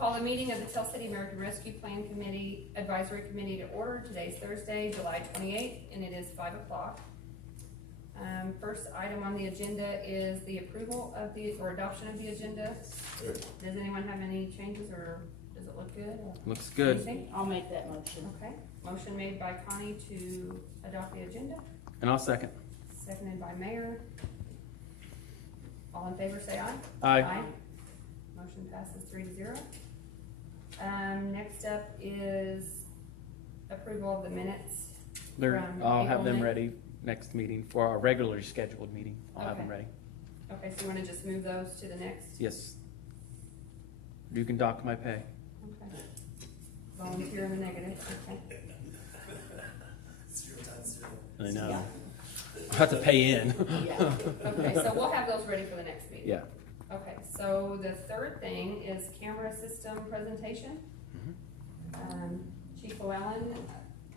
call the meeting of the Tell City American Rescue Plan Committee Advisory Committee to order. Today's Thursday, July 28th, and it is 5 o'clock. First item on the agenda is the approval of or adoption of the agenda. Does anyone have any changes, or does it look good? Looks good. Anything? I'll make that motion. Okay. Motion made by Connie to adopt the agenda. And I'll second. Seconded by Mayor. All in favor, say aye. Aye. Motion passes 3-0. Next up is approval of the minutes. I'll have April them 9th. ready next meeting for our regularly scheduled meeting. I'll have them Okay. ready. Okay, so you wanna just move those to the next? Yes. You can dock my pay. Okay. Volunteer in the negative, okay. I know. Yeah. I have to pay in. Yeah. Okay, so we'll have those ready for the next meeting. Yeah. Okay, so the third thing is camera system presentation. Chief Llewellyn,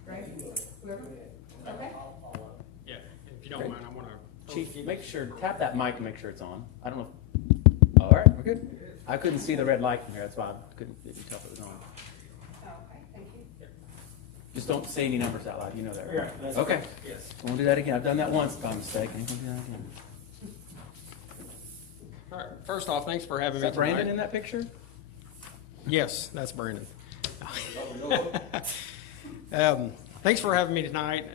Greg, whoever, okay? Yeah, if you don't mind, I want to. Chief, make sure, tap that mic and make sure it's on. I don't know. All right, we're good. I couldn't see the red light from here, that's why I couldn't tell if it was on. Okay, thank you. Just don't say any numbers out loud, you know that, right? Yeah, Okay. Yes. Won't do that again. I've done that once by mistake. I ain't gonna do that again. All right, first off, thanks for having Is me that Brandon tonight. in that picture? Yes, that's Brandon. Thanks for having me tonight.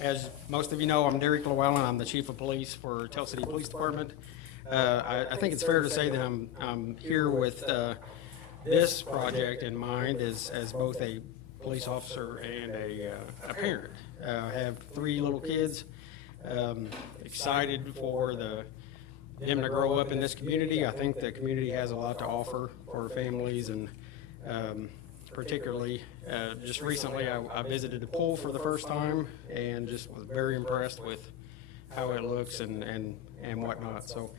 As most of you know, I'm Derek Llewellyn. I'm the Chief of Police for Tell City Police Department. I think it's fair to say that I'm here with this project in mind as both a police officer and a parent. I have 3 little kids. Excited for them to grow up in this community. I think the community has a lot to offer for families, and particularly just recently I visited the pool for the first time and just was very impressed with how it looks and whatnot. So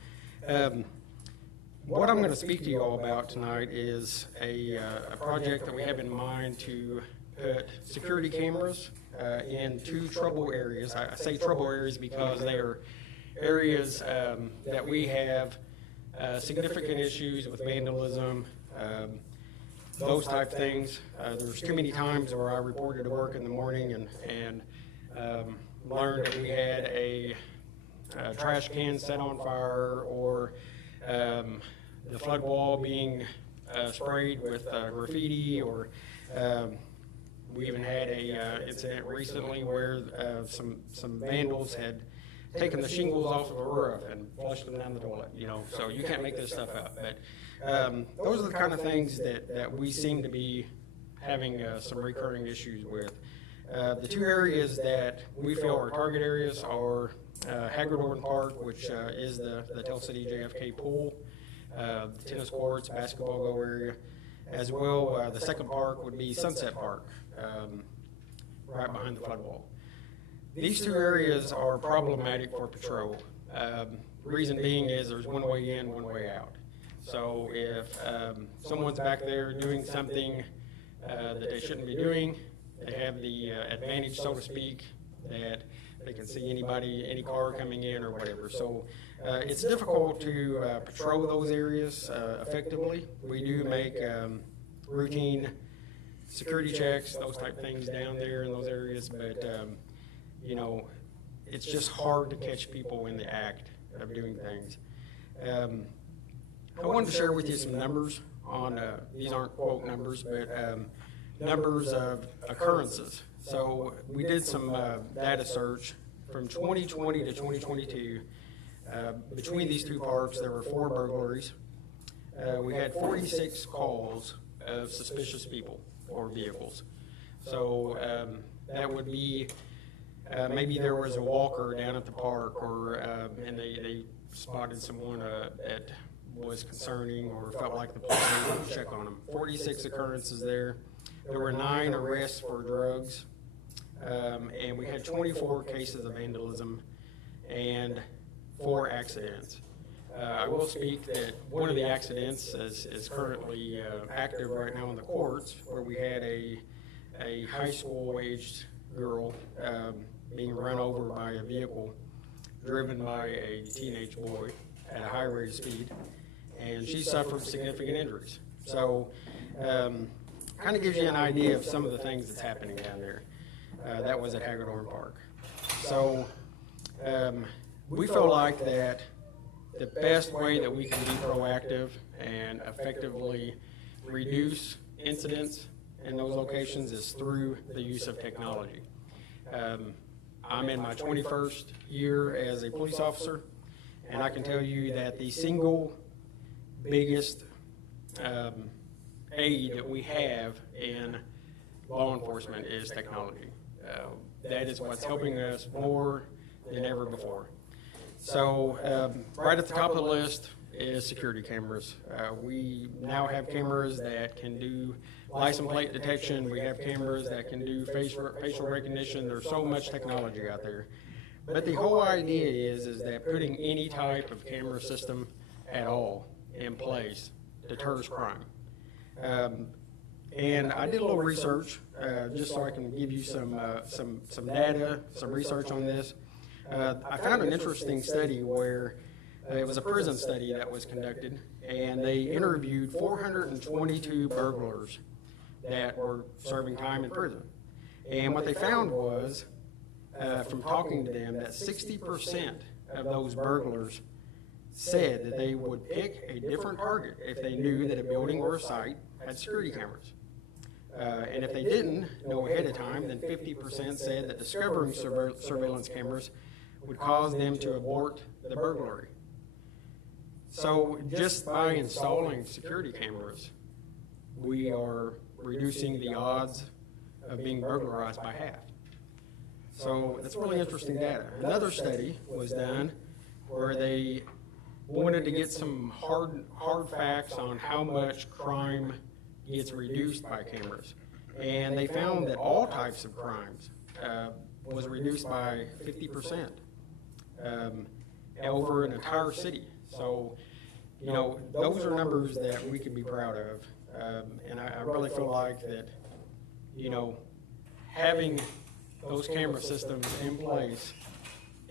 what I'm going to speak to you all about tonight is a project that we have in mind to put security cameras in 2 trouble areas. I say trouble areas because they are areas that we have significant issues with vandalism, those type things. There's too many times where I reported to work in the morning and learned that we had a trash can set on fire, or the flood wall being sprayed with graffiti, or we even had a incident recently where some vandals had taken the shingles off of a roof and flushed them down the toilet, you know, so you can't make this stuff up. But those are the kind of things that we seem to be having some recurring issues with. The 2 areas that we feel are target areas are Hagerdorn Park, which is the Tell City JFK pool, the tennis courts, basketball go area, as well. The second park would be Sunset Park, right behind the flood wall. These 2 areas are problematic for patrol. Reason being is there's one way in, one way out. So if someone's back there doing something that they shouldn't be doing, they have the advantage, so to speak, that they can see any car coming in or whatever. So it's difficult to patrol those areas effectively. We do make routine security checks, those type things down there in those areas, but you know, it's just hard to catch people in the act of doing things. I wanted to share with you some numbers on, these aren't quote numbers, but numbers of occurrences. So we did some data search from 2020 to 2022. Between these 2 parks, there were 4 burglaries. We had 46 calls of suspicious people or vehicles. So that would be maybe there was a walker down at the park, or and they spotted someone that was concerning or felt like the police needed to check on them. 46 occurrences there. There were 9 arrests for drugs, and we had 24 cases of vandalism and 4 accidents. I will speak that one of the accidents is currently active right now in the courts, where we had a high school-aged girl being run over by a vehicle driven by a teenage boy at a high rate of speed, and she suffered significant injuries. So, kind of gives you an idea of some of the things that's happening down there. That was at Hagedorn Park. So, we feel like that the best way that we can be proactive and effectively reduce incidents in those locations is through the use of technology. I'm in my 21st year as a police officer, and I can tell you that the single biggest aid that we have in law enforcement is technology. That is what's helping us more than ever before. So right at the top of the list is security cameras. We now have cameras that can do license plate detection. We have cameras that can do facial recognition. There's so much technology out there. But the whole idea is that putting any type of camera system at all in place deters crime. And I did a little research just so I can give you some data, some research on this. I found an interesting study where it was a prison study that was conducted, and they interviewed 422 burglars that were serving time in prison. And what they found was, from talking to them, that 60% of those burglars said that they would pick a different target if they knew that a building or a site had security cameras. And if they didn't know ahead of time, then 50% said that discovering surveillance cameras would cause them to abort the burglary. So just by installing security cameras, we are reducing the odds of being burglarized by half. So that's really interesting data. Another study was done where they wanted to get some hard facts on how much crime gets reduced by cameras. And they found that all types of crimes was reduced by 50% over an entire city. So, you know, those are numbers that we can be proud of. And I really feel like that, you know, having those camera systems in place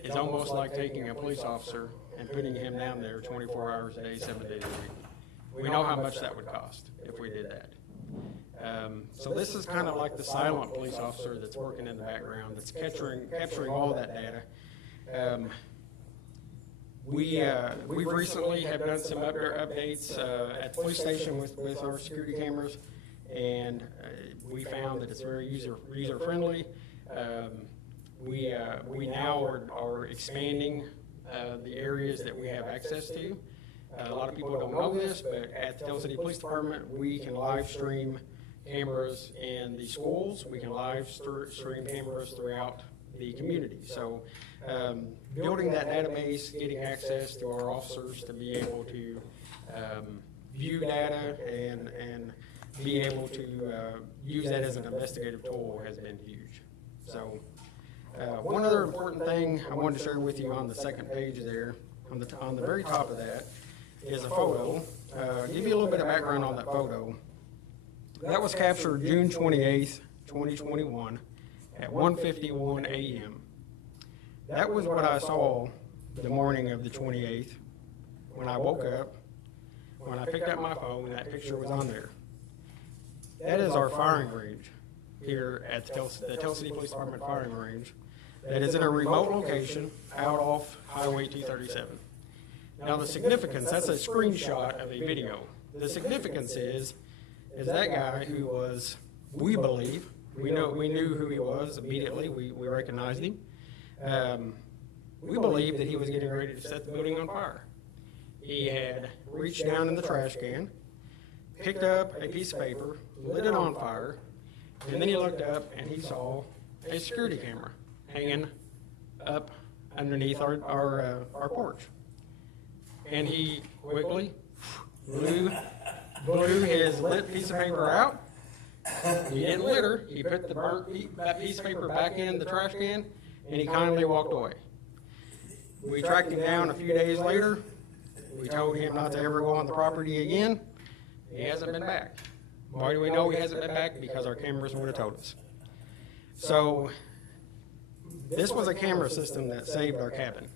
is almost like taking a police officer and putting him down there 24 hours a day, 7 days a week. We know how much that would cost if we did that. So this is kind of like the silent police officer that's working in the background, that's capturing all that data. We recently have done some updates at the police station with our security cameras, and we found that it's very user friendly. We now are expanding the areas that we have access to. A lot of people don't know this, but at the Tell City Police Department, we can live stream cameras in the schools. We can live stream cameras throughout the community. So building that database, getting access to our officers to be able to view data and be able to use that as an investigative tool has been huge. So one other important thing I wanted to share with you on the second page there, on the very top of that, is a photo. Give you a little bit of background on that photo. That was captured June 28th, 2021 at 1:51 a.m. That was what I saw the morning of the 28th when I woke up. When I picked up my phone, that picture was on there. That is our firing range here at the Tell City Police Department firing range. That is in a remote location out off Highway 237. Now the significance, that's a screenshot of a video. The significance is that guy who was, we believe, we knew who he was immediately, we recognized him. We believe that he was getting ready to set the building on fire. He had reached down in the trash can, picked up a piece of paper, lit it on fire, and then he looked up and he saw a security camera hanging up underneath our porch. And he quickly blew his lit piece of paper out. He didn't litter. He put that piece of paper back in the trash can, and he kindly walked away. We tracked him down a few days later. We told him not to ever go on the property again. He hasn't been back. Why do we know he hasn't been back? Because our cameras would have told us. So this was a camera system that saved our cabin.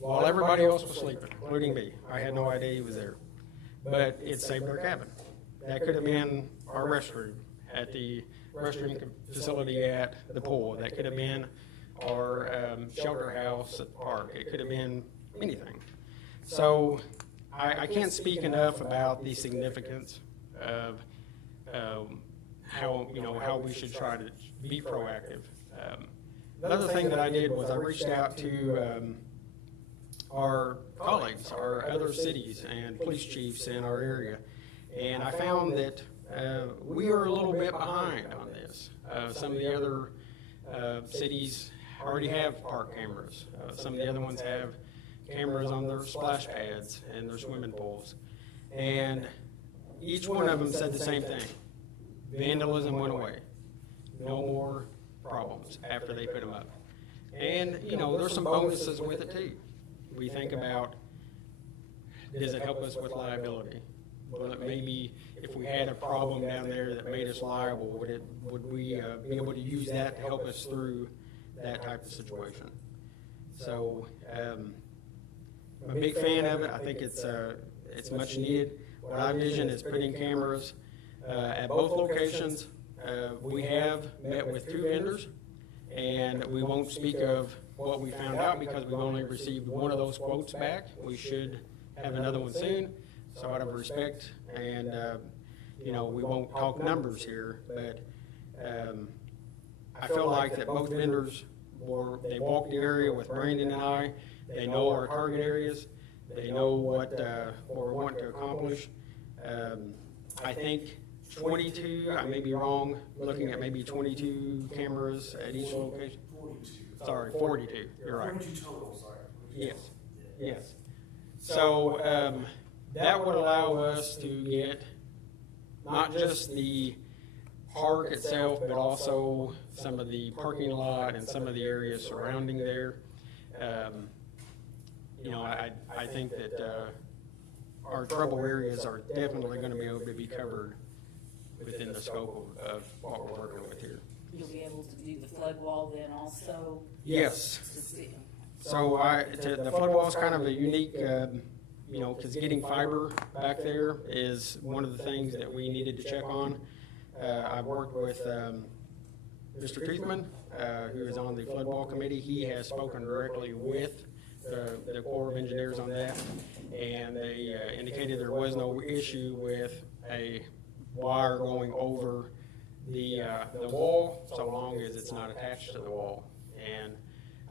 While everybody else was sleeping, including me. I had no idea he was there. but it saved our cabin. That could have been our restroom at the restroom facility at the pool. That could have been our shelter house at the park. It could have been anything. So I can't speak enough about the significance of how we should try to be proactive. Another thing that I did was I reached out to our colleagues, our other cities and police chiefs in our area, and I found that we are a little bit behind on this. Some of the other cities already have park cameras. Some of the other ones have cameras on their splash pads and their swimming pools. And each one of them said the same thing. Vandalism went away. No more problems after they put them up. And, there's some bonuses with it too. We think about, does it help us with liability? Well, maybe if we had a problem down there that made us liable, would we be able to use that to help us through that type of situation? So I'm a big fan of it. I think it's much needed. What I envision is putting cameras at both locations. We have met with 2 vendors, and we won't speak of what we found out because we've only received one of those quotes back. We should have another one soon. So out of respect, and we won't talk numbers here, but I feel like that both vendors they walked the area with Brandon and I. They know our target areas. They know what we're wanting to accomplish. I think 22, I may be wrong, looking at maybe 22 cameras at each location. 42. Sorry, 42, you're right. 42 total, sorry. Yes. So that would allow us to get not just the park itself, but also some of the parking lot and some of the areas surrounding there. I think that our trouble areas are definitely going to be able to be covered within the scope of what we're working with here. You'll be able to do the flood wall then also? Yes. To see. So the flood wall is kind of a unique, because getting fiber back there is one of the things that we needed to check on. I've worked with Mr. Toothman, who is on the flood wall committee. He has spoken directly with the Corps of Engineers on that, and they indicated there was no issue with a wire going over the wall, so long as it's not attached to the wall. And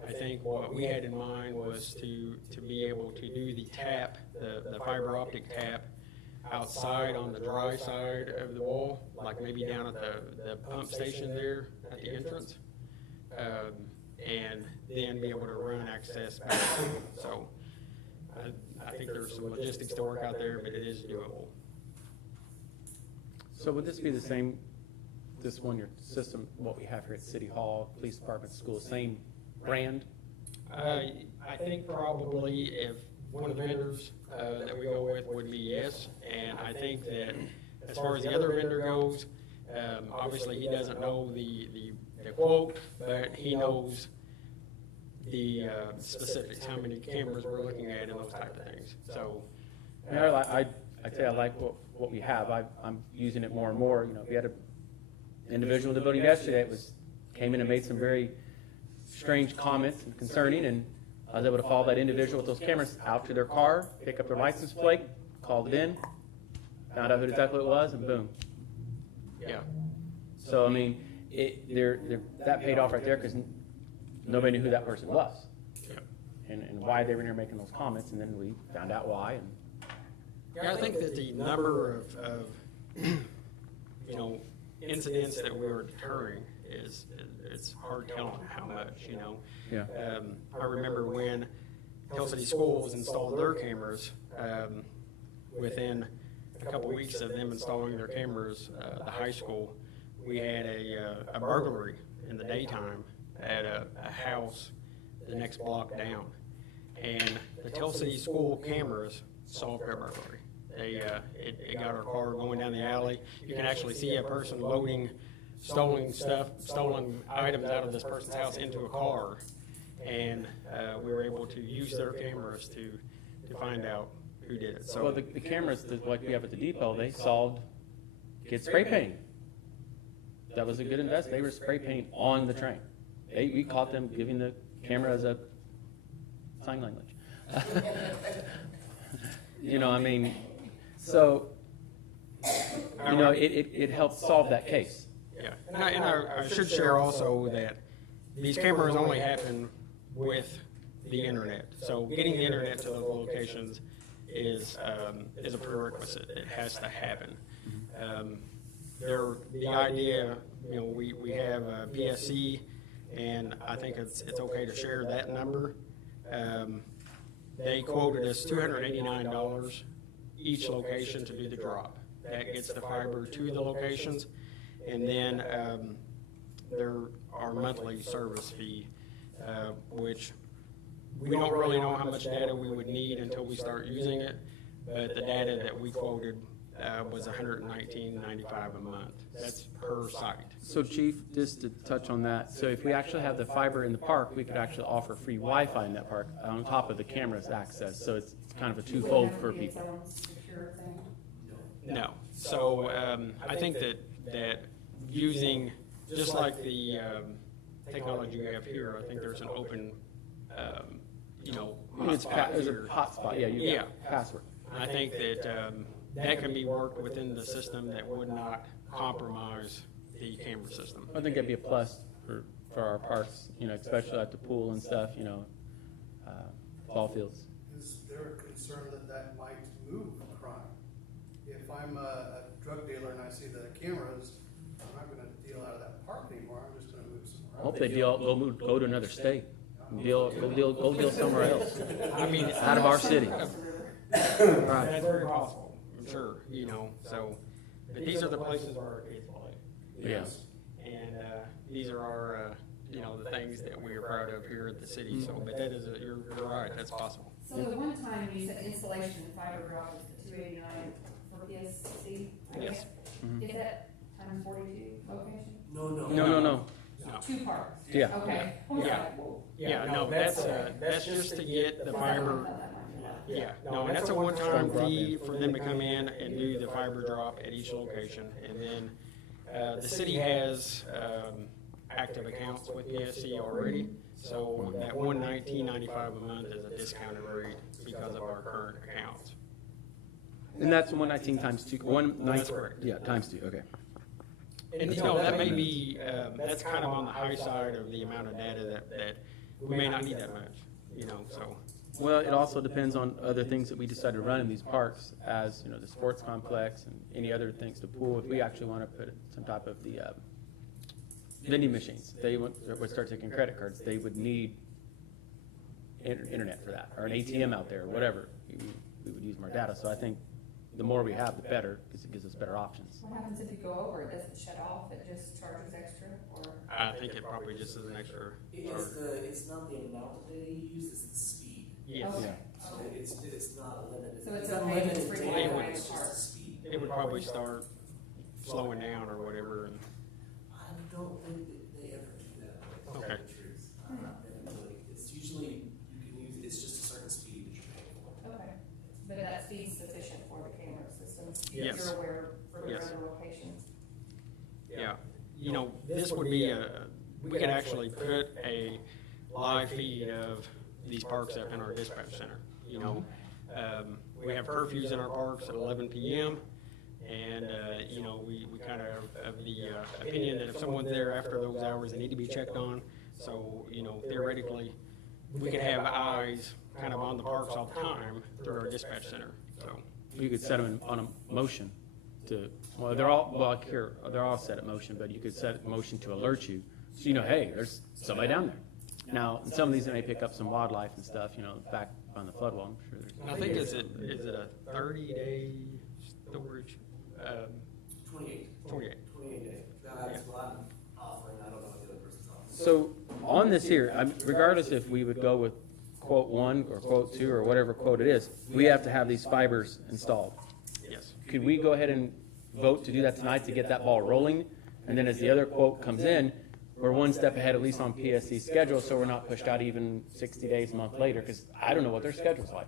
I think what we had in mind was to be able to do the tap, the fiber optic tap, outside on the dry side of the wall, like maybe down at the pump station there at the entrance, and then be able to run access back. So I think there's some logistics to work out there, but it is doable. So would this be the same, this one-year system, what we have here at City Hall, Police Department, School, same brand? I think probably if one of the vendors that we go with would be yes, and I think that as far as the other vendor goes, obviously he doesn't know the quote, but he knows the specifics, how many cameras we're looking at and those type of things. So I'd say I like what we have. I'm using it more and more. We had an individual in the building yesterday that came in and made some very strange comments and concerning, and I was able to follow that individual with those cameras out to their car, pick up their license plate, called it in, found out who exactly it was, and boom. yeah. So that paid off right there because nobody knew who that person was, and why they were in here making those comments, and then we found out why. And Yeah, I think that the number of incidents that we were deterring it's hard telling how much, Yeah. I remember when Hill City Schools installed their cameras, within a couple weeks of them installing their cameras, the high school, we had a burglary in the daytime at a house the next block down. And the Hill City School cameras solved our burglary. It got our car going down the alley. You can actually see a person loading stolen items out of this person's house into a car, and we were able to use their cameras to find out who did it. Well, So, the cameras, like we have at the depot, they solved kids spray painting. That was a good investment. They were spray painting on the train. We caught them giving the camera as a sign language. You know, I mean, so, you know, it helped solve that case. yeah. And I should share also that these cameras only happen with the internet. So getting the internet to those locations is a prerequisite. It has to happen. The idea, you know, we have a PSC, and I think it's okay to share that number. They quoted us $289 each location to do the drop. That gets the fiber to the locations, and then there are monthly service fee, which we don't really know how much data we would need until we start using it, but the data that we quoted was $119.95 a month. That's per site. So Chief, just to touch on that, so if we actually have the fiber in the park, we could actually offer free Wi-Fi in that park on top of the cameras access. So it's kind of a twofold for people. No. So I think that using, just like the technology we have here, I think there's an open, you know, There's a hotspot, yeah, you got password. I think that that can be worked within the system that would not compromise the camera system. I think that'd be a plus for our parks, you know, especially at the pool and stuff, you know, ball fields. Is there a concern that might move crime? If I'm a drug dealer and I see the cameras, I'm not gonna deal out of that park anymore, I'm just gonna move somewhere else. Hope they go to another state, go deal somewhere else, I mean, out of our city. that's very possible, I'm sure, you know, so, but these are the places where our kids play. Yeah. And these are our, you know, the things that we are proud of here at the city, so, but that is, you're right, that's possible. So the one time you said installation fiber drop is the $289 for PSC? Yes. Mm-hmm. Is that times 42 location? No. Two parts? Yeah. Okay. Yeah. Yeah, no, that's just to get the fiber. Yeah, no, and that's a one-time fee for them to come in and do the fiber drop at each location. And then the city has active accounts with PSC already, so that $119.95 a month is a discounted rate because of our current accounts. And that's 119 times 2, That's correct. Yeah, times 2, okay. And, you know, that may be, that's kind of on the high side of the amount of data that we may not need that much, you know, so. Well, it also depends on other things that we decide to run in these parks, as, you know, the sports complex and any other things, the pool. If we actually want to put some type of the vending machines, they would start taking credit cards, they would need internet for that, or an ATM out there, or whatever. We would use more data, so I think the more we have, the better, because it gives us better options. What happens if you go over, it doesn't shut off, it just charges extra, or? I think it probably just is an extra charge. It's not the amount of data you use, it's the speed. Yes. Okay. So it's not limited. So it's not okay if it's limited free data, Wi-Fi it's part. just the speed. It would probably start slowing down or whatever. And I don't think that they ever do that, to tell Okay. you the truth. It's usually, you can use, it's just a certain speed that you're paying for. Okay, but that speed's sufficient for the camera systems? Yes. You're aware for the Yes. other locations? yeah, you know, this would be we could actually put a live feed of these parks up in our dispatch center. You know, we have curfews in our parks at 11 p.m. And, you know, we kind of the opinion that if someone's there after those hours, they need to be checked on. So, you know, theoretically, we could have eyes kind of on the parks all the time through our dispatch center. So, You could set them on a motion to, well, they're all set at motion, but you could set a motion to alert you, so you know, hey, there's somebody down there. Now, in some of these, they may pick up some wildlife and stuff, you know, back on the flood wall, I'm sure there's. and I think is it a 30-day storage? 28. 28. 28 days. That's what I'm offering, I don't know what the other person's offering. So on this here, regardless if we would go with quote 1 or quote 2 or whatever quote it is, we have to have these fibers installed. Yes. Could we go ahead and vote to do that tonight to get that ball rolling? And then as the other quote comes in, we're one step ahead, at least on PSC's schedule, so we're not pushed out even 60 days, a month later, because I don't know what their schedule's like.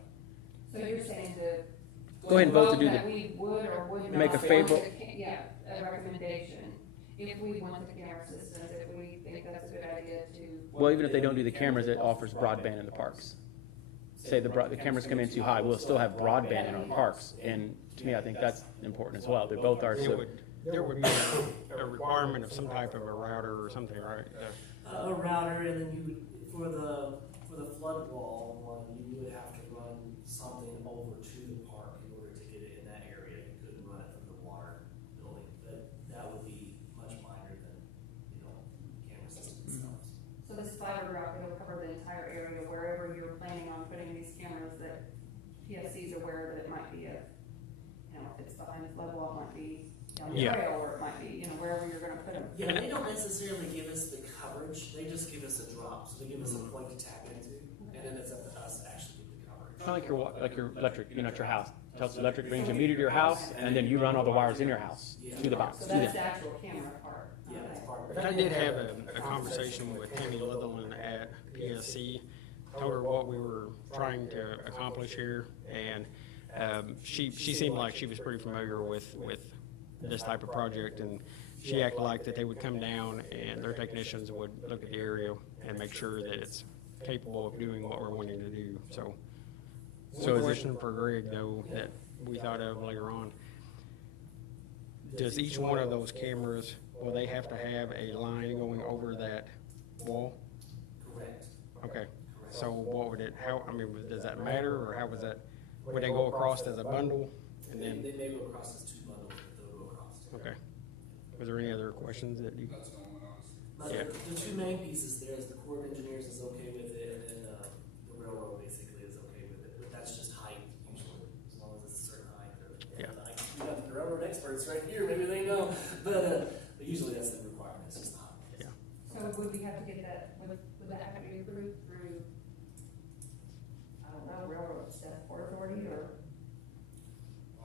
So you're saying to. Go ahead and vote to do that the, we would or would not. Make a want favor- the ca- Yeah, a recommendation, if we want the camera systems, if we think that's a good idea to. well, even if they don't do the cameras, it offers broadband in the parks. Say the cameras come in too high, we'll still have broadband in our parks, and to me, I think that's important as well. They both are, so, There would be a requirement of some type of a router or something, right? A router, and then you would, for the flood wall one, you would have to run something over to the park in order to get it in that area. You couldn't run it from the water building, but that would be much minor than, camera system itself. So this fiber route, it'll cover the entire area wherever you're planning on putting these cameras that PSC is aware that it might be if it's behind the flood wall, it might be down the Yeah. trail, or it might be, wherever you're gonna put them. Yeah, they don't necessarily give us the coverage, they just give us a drop, so they give us a point to tap into, and then it's up to us to actually get the coverage. kind of like your electric, at your house. Tells Electric brings a meter to your house, and then you run all the wires in your house to the box. So to that's them. the actual camera part. Yeah, that's part of it. But I did have a conversation with Tammy Litherland at PSC, told her what we were trying to accomplish here, and she seemed like she was pretty familiar with this type of project, and she acted like that they would come down and their technicians would look at the area and make sure that it's capable of doing what we're wanting to do, so. So One is it- question for Greg, though, that we thought of later on. Does each one of those cameras, will they have to have a line going over that wall? Correct. Okay, so what would it, does that matter, or how was that, would they go across as a bundle? And then, They may go across as two bundles, but they'll go across. okay. Was there any other questions that you? But Yeah. the two main pieces there is the Corps of Engineers is okay with it, and then the railroad basically is okay with it, but that's just height usually, as long as it's a certain height. Yeah. We got the railroad experts right here, maybe they know, but usually that's the requirement, it's just the height. Yeah. So would we have to get that, would that have to be approved through, I don't know, railroad staff, Port Authority, or?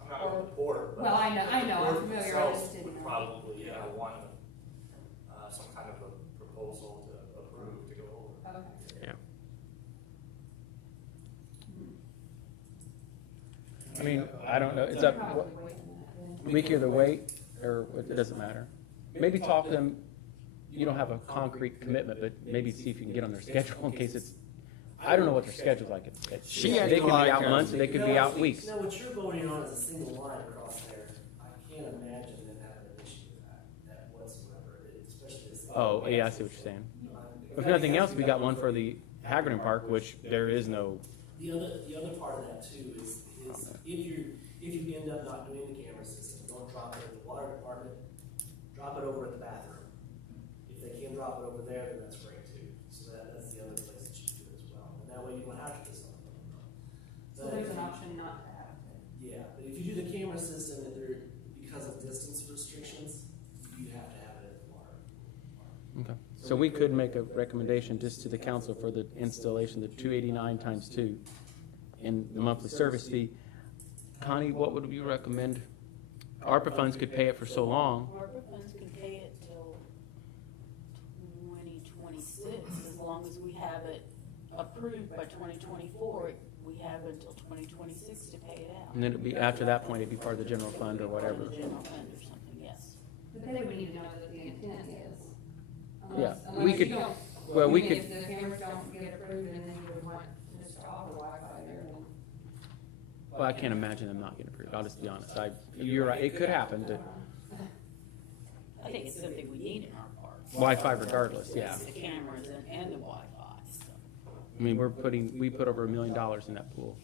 I'm not with the port, but. Well, I know, I'm the familiar, I itself just didn't would know. probably, want, some kind of a proposal to approve to go over. Okay. Yeah. I mean, I don't know, it's up, Probably wait on that then. we can either wait, or it doesn't matter. Maybe talk to them, you don't have a concrete commitment, but maybe see if you can get on their schedule in case it's, I don't know what their schedule's like. She They acted could be like, out months, or they could be out weeks. No, what you're voting on is a single line across there. I can't imagine them having an issue with that whatsoever, especially this. Oh, yeah, I see what you're saying. If nothing else, we got one for the Haggerty Park, which there is no, The other part of that too is if you end up not doing the camera system, don't drop it at the water department, drop it over at the bathroom. If they can drop it over there, then that's great too. So that's the other place that you can do it as well. And that way you don't have to do something. So there's an option not to have to. Yeah, but if you do the camera system, because of distance restrictions, you have to have it at the water. okay. So we could make a recommendation just to the council for the installation, the 289 times 2 in the monthly service fee. Connie, what would you recommend? ARPA funds could pay it for so long. ARPA funds can pay it till 2026, as long as we have it approved by 2024, we have until 2026 to pay it out. And then it'd be, after that point, it'd be part of the general fund or Part of whatever. the general fund or something, yes. But they would need to know what the intent is. Yeah, Unless we you could- don't- well, we I mean, could- If the cameras don't get approved, and then you would want just to offer Wi-Fi there, then. Well, I can't imagine them not getting approved, I'll just be honest. You're right, it could happen to I think it's something we need in our park. Wi-Fi regardless, yeah. The cameras and the Wi-Fi, so. I mean, we put over $1 million in that pool.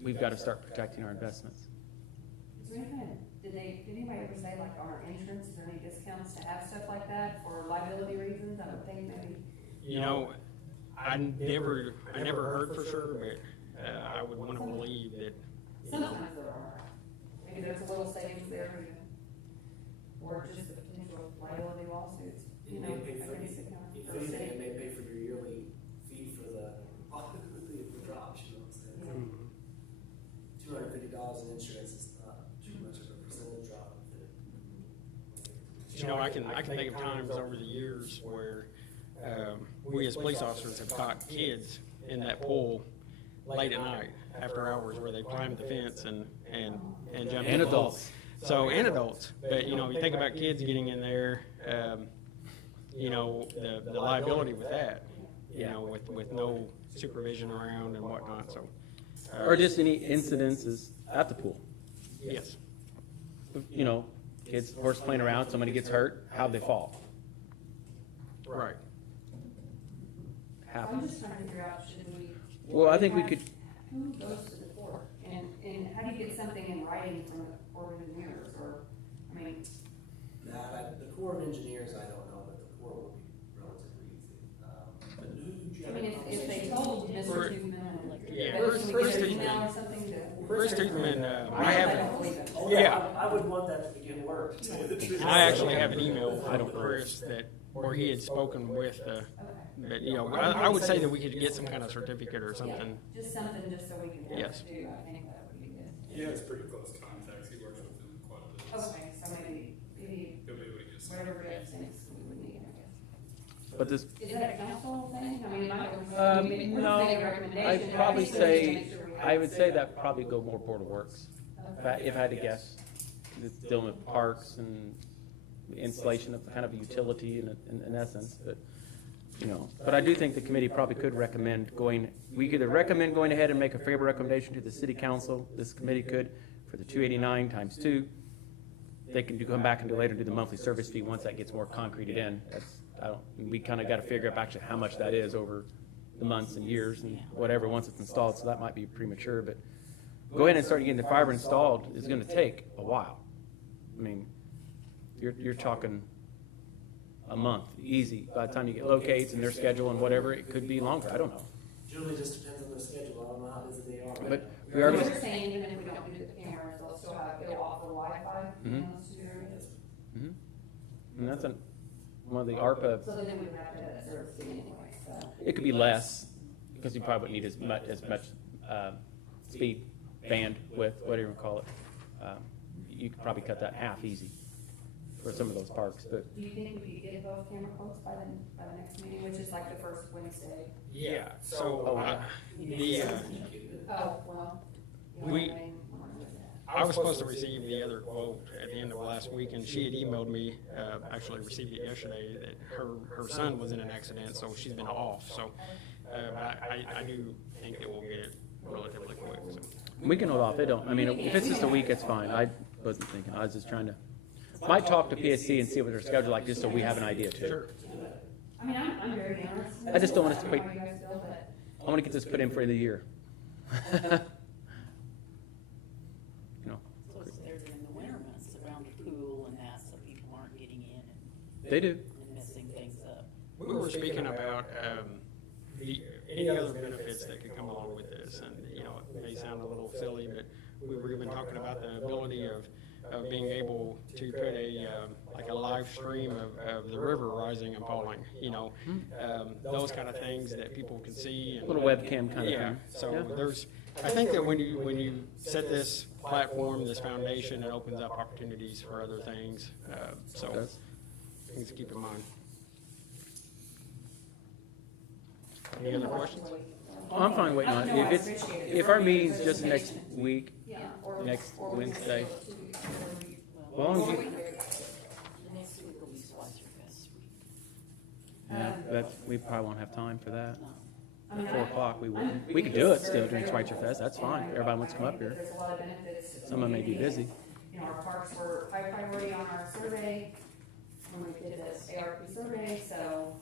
We've got to start protecting our investments. Is there any kind of, did anybody ever say like on our insurance, is there any discounts to have stuff like that for liability reasons? I would think maybe. You know, I never heard for sure, but I would want to believe that, you know, Sometimes there are. Maybe there's a little savings there, or just the potential liability lawsuits, It may pay for, if anything, it may pay for your yearly fee for the drops, you know what I'm saying? $250 in insurance is not too much of a percentage drop. you know, I can think of times over the years where we as police officers have caught kids in that pool late at night. after hours where they climbed the fence and jumped And in the hole. adults. So, and adults, but, you know, you think about kids getting in there, you know, the liability with that, you know, with no supervision around and whatnot, so. Or just any incidences at the pool. Yes. You know, kids, horse playing around, somebody gets hurt, how'd they fall? Right. I'm Happens. just trying to figure out, should we? Well, I think we could, Who goes to the court, and how do you get something in writing from the Corps of Engineers, or, I mean, The Corps of Engineers, I don't know, but the Corps would be relatively easy. But who did you I have mean, a if they conversation told with? Mr. Toothman, Yeah, but Bruce- can we Bruce get an Toothman. email or something to? Bruce Toothman, I I have, don't believe it. Oh, Yeah. I would want that to begin work, to tell you the truth. I actually have an email from Chris where he had spoken with, but, you know, I would say that we could get some kind of certificate or something. Just something, just so we can have Yes. to do, I think that would be good. He has pretty close contacts, he works with them quite a bit. Okay, so maybe He'll be able to get some. whatever it is, we would need, I guess. but this, Is that a council thing? I mean, it might. no, Make a recommendation, I'd probably but I think we need to say, make sure we have I would say it. that probably go more Board of Works. If I had to guess, it's dealing with parks and installation of kind of a utility in essence, but, you know. But I do think the committee probably could recommend going, we could either recommend going ahead and make a favorable recommendation to the city council, this committee could, for the 289 times 2. They can come back and do later, do the monthly service fee once that gets more concreted in. We kind of got to figure out actually how much that is over the months and years and whatever, once it's installed, so that might be premature, but go ahead and start getting the fiber installed is going to take a while. I mean, you're talking a month, easy. By the time you get locates and their schedule and whatever, it could be longer, I don't know. Julie just depends on their schedule, I don't know how busy they are. right But now. we are So going you're saying even if we don't do the cameras, they'll still have, it'll offer Wi-Fi in Mhm. those two areas? and that's one of the ARPA, So then we would have to have that service fee anyway, so. it could be less, because you probably wouldn't need as much speed, bandwidth, whatever you call it. You could probably cut that in half easy for some of those parks, but Do you think we could get both camera quotes by the next meeting, which is like the first Wednesday? Yeah, so, the, Oh, well. We- I was supposed to receive the other quote at the end of last week, and she had emailed me, actually received it yesterday, that her son was in an accident, so she's been off, so, I do think that we'll get it relatively quick, so. we can hold off. It don't, I mean, if it's just a week, it's fine. I wasn't thinking, I was just trying to, might talk to PSC and see what their schedule like, just so we have an idea too. Sure. I mean, I'm very interested. I just don't want us to I wait. know how you guys feel, but I want to get this put in for the year. You know, So it's there during the winter months around the pool and that, so people aren't getting in they do. and messing things up. We were speaking about, any other benefits that could come along with this, and, you know, it may sound a little silly, but we were even talking about the ability of being able to put like a live stream of the river rising and falling, you know, those kind of things that people can see. And Little webcam kind of yeah, thing. so Yeah. there's, I think that when you set this platform, this foundation, it opens up opportunities for other things, so Does. things to keep in mind. Any other questions? I'm fine waiting on it. If our meeting's just next week, yeah, or. next or we could Wednesday. schedule 2 weeks or a week. As long as you- The next week will be Schweitzer Fest week. yeah, we probably won't have time for that. No. I mean, 4 o'clock, we wouldn't. We could do it still during Schweitzer Fest, that's fine. Everybody wants to come up here. There's a lot of benefits to the Some of them may be community. busy. You know, our parks were high priority on our survey, when we did this ARP survey, so,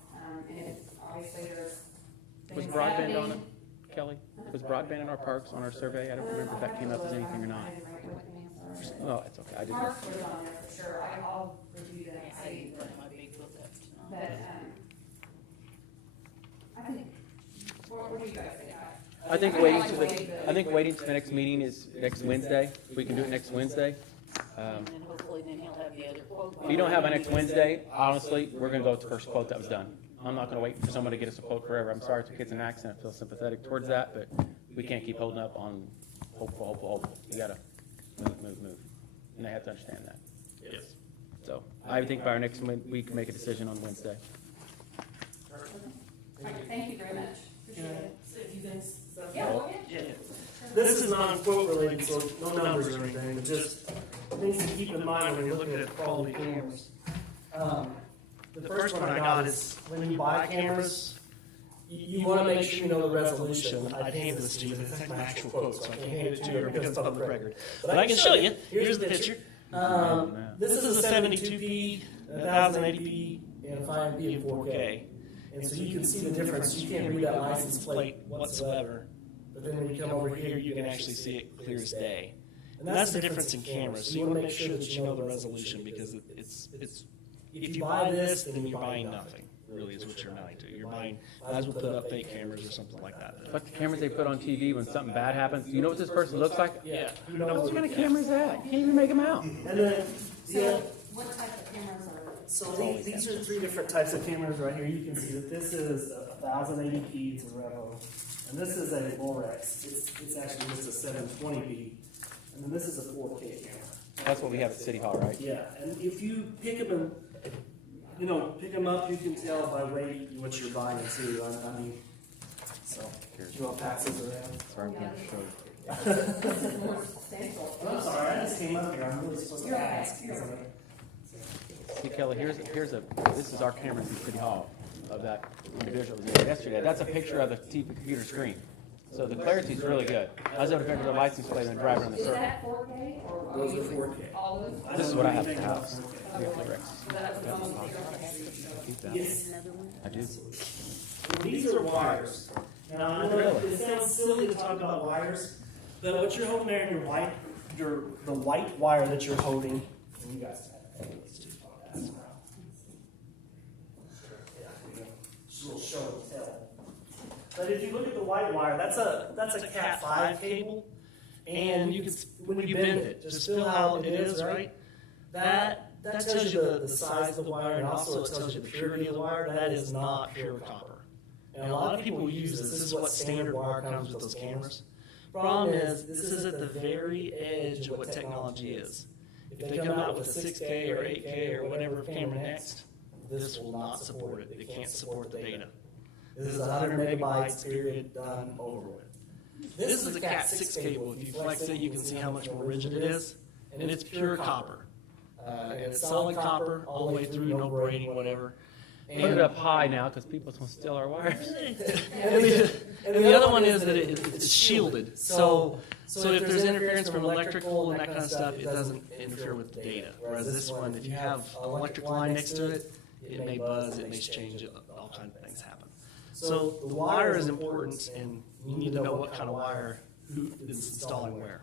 and it's, obviously there's Was things broadband on it, happening. Kelly? Was broadband in our parks on our survey? I don't remember if that came up as anything or not. I didn't write it with me, I'm sorry. Oh, it's okay, I didn't. Parks was on there for sure, I'll review that and I see, didn't put my big book up but, tonight. I think, what do you guys think? I think waiting to the next meeting is next Wednesday. We can do it next Wednesday. And then hopefully then he'll have the other quote. If you don't have a next Wednesday, honestly, we're gonna go with the first quote that was done. I'm not gonna wait for someone to get us a quote forever. I'm sorry if the kid's in an accident, I feel sympathetic towards that, but we can't keep holding up on hopeful. We gotta move. And they have to understand that. Yes. So I think by our next, we can make a decision on Wednesday. Thank you very much, appreciate it. Say a few things. Stuff. Yeah, go ahead. Yeah. this is non-quote related, so no numbers or anything, but just things to keep in mind when you're looking at quality cameras. The first one I got is when you buy cameras, you want to make sure you know the resolution. I'd hand this to you, it's my actual quote, so I can't hand it to you because it's public record. But I can show you. Here's the picture. This is a 72p, 1080p, and 5p and 4K. And so you can see the difference. You can't read that license plate whatsoever. But then when you come over here, you can actually see it clear as day. And that's the difference in cameras. So you want to make sure that you know the resolution because it's if you buy this, then you're buying nothing. Really, is what you're buying to. You're buying. Might as well put up fake cameras or something like that. But the cameras they put on TV when something bad happens, do you know what this person looks like? Yeah. Who What knows? kind of camera is that? You can't even make them out. And then, yeah. What type of cameras are? So these are 3 different types of cameras right here. You can see that this is a 1080p, it's a Revo. And this is a Lorex. It's actually just a 720p. And then this is a 4K camera. That's what we have at City Hall, right? Yeah, and if you pick them pick them up, you can tell by weight what you're buying too. I mean, so you want to pass this around? Sorry, I'm going to show you. This is more substantial. I'm sorry, I just came up here. I'm really supposed to ask. See, Kelly, this is our camera from City Hall of that individual that was there yesterday. That's a picture of the TV computer screen. So the clarity is really good. I was able to figure the license plate and drive around the Is circle. that 4K or? Those are 4K. All those? This is what I have at the house. We have Lorex. That's almost zero. Keep that. Yes. I do. These are wires. Now, I know it sounds silly to talk about wires, but what you're holding there in the white wire that you're holding, and you guys have it. Let's just pass it around. Yeah, just a little show and tell. But if you look at the white wire, that's a Cat 5 cable, and you can when you bend it, just feel how it is, right? That tells you the size of the wire, and also it tells you the purity of the wire. That is not pure copper. And a lot of people use this. This is what standard wire comes with those cameras. Problem is, this is at the very edge of what technology is. If they come out with a 6K or 8K or whatever camera next, this will not support it. It can't support the data. This is 100 megabytes, period, done, over with. This is a Cat 6 cable. If you flex it, you can see how much more rigid it is. And it's pure copper. And it's solid copper all the way through, no braiding, whatever. And Put it up high now because people don't steal our wires. and the other one is that it's shielded. So if there's interference from electrical and that kind of stuff, it doesn't interfere with the data. Whereas this one, if you have an electric line next to it, it may buzz, it may change, all kinds of things happen. So the wire is important, and you need to know what kind of wire, who is installing where.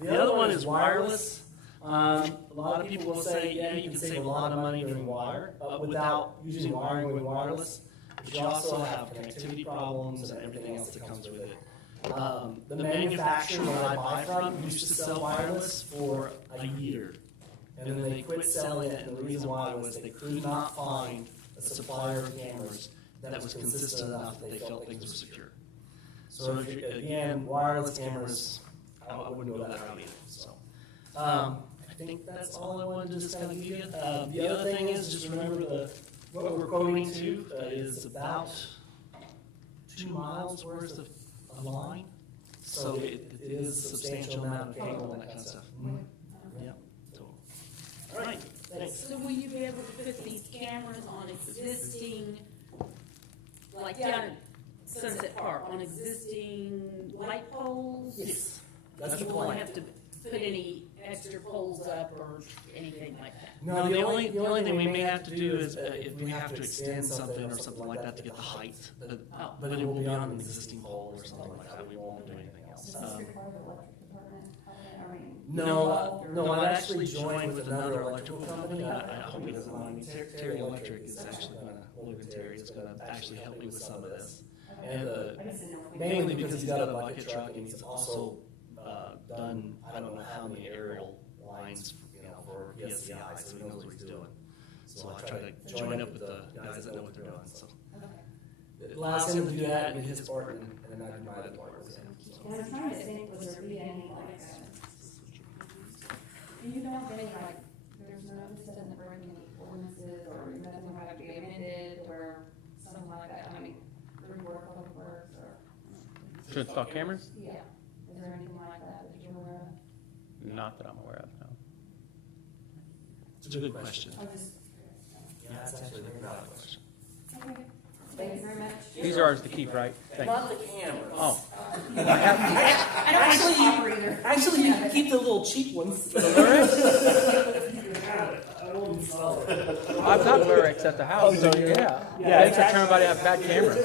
The other one is wireless. A lot of people will say, yeah, you can save a lot of money doing wire without using wiring with wireless. But you also have connectivity problems and everything else that comes with it. The manufacturer that I buy from used to sell wireless for a year. And then they quit selling it, and the reason why was they could not find a supplier of cameras that was consistent enough that they felt things were secure. So if you, again, wireless cameras, I wouldn't go that route either. So I think that's all I wanted to just kind of give you. The other thing is just remember what we're quoting to is about 2 miles worth of line. So it is a substantial amount of cable and that kind of stuff. Yeah. So, all right. Thanks. So will you be able to put these cameras on existing, like down at Sunset Park, on existing light poles? Yes. That's You the won't plan. have to put any extra poles up or anything like that? No, the only thing we may have to do is if we have to extend something or something like that to get the height, but it will be on an existing pole or something like that. We won't do anything else. Does this require the electric department? I mean, No, I've actually joined with another electrical company. I hope he doesn't mind me. Terry Electric is actually going to, Logan Terry is going to actually help me with some of this. And I just didn't know if we. mainly because he's got a bucket truck and he's also done, I don't know how many aerial lines, for PSCI, so he knows what he's doing. So I try to join up with the guys that know what they're doing, so. It allows him to do that in his part, and I can buy the part with him, so. And I'm trying to think, was there be any like, you don't think like, there's no, this doesn't bring any ordinances or nothing might have to be amended or something like that, I mean, rework public works or, To install cameras? yeah. Is there not that I'm aware of, no. It's a good question. I'll just, Yeah, that's actually a very valid question. okay. Thank you very much. These are ours to keep, right? Thanks. Not the cameras. Oh, I don't actually either. Actually, you can keep the little cheap ones. I've got Lurex at the house, so yeah. Thanks for telling everybody I have bad cameras.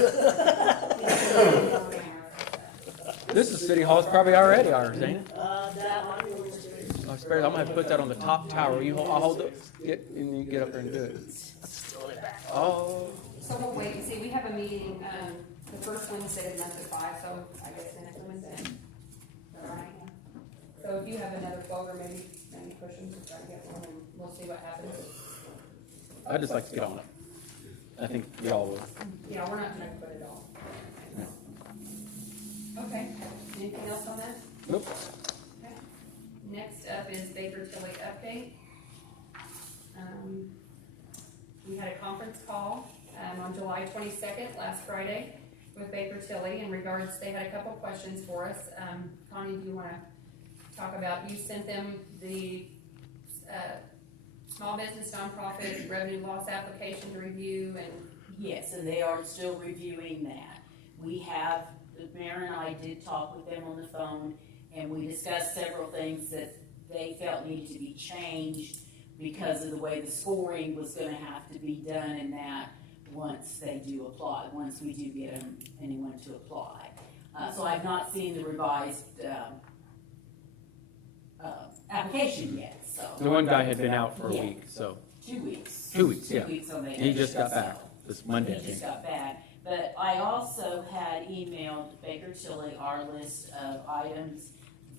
This is City Hall's probably already ours, ain't it? That might be yours too. I'm gonna have to put that on the top tower. I'll hold it, and you get up there and do it. Oh, So we'll wait and see. We have a meeting, the first Wednesday of the month at 5, so I guess the next Wednesday. All right. So if you have another quote or maybe push them to try to get one, and we'll see what happens. I'd just like to get on it. I think we all would. Yeah, we're not trying to put it all. Okay, anything else on that? Nope. Okay. Next up is Baker Tilly update. We had a conference call on July 22nd, last Friday, with Baker Tilly in regards, they had a couple questions for us. Connie, do you want to talk about, you sent them the small business nonprofit revenue loss application to review, and Yes, and they are still reviewing that. We have, the mayor and I did talk with them on the phone, and we discussed several things that they felt needed to be changed because of the way the scoring was gonna have to be done in that once they do apply, once we do get anyone to apply. So I've not seen the revised, application yet, so. The one guy had been out for a week, so 2 weeks. 2 weeks, yeah. 2 weeks on vacation. He just got back this Monday, I He just think. got back. But I also had emailed Baker Tilly our list of items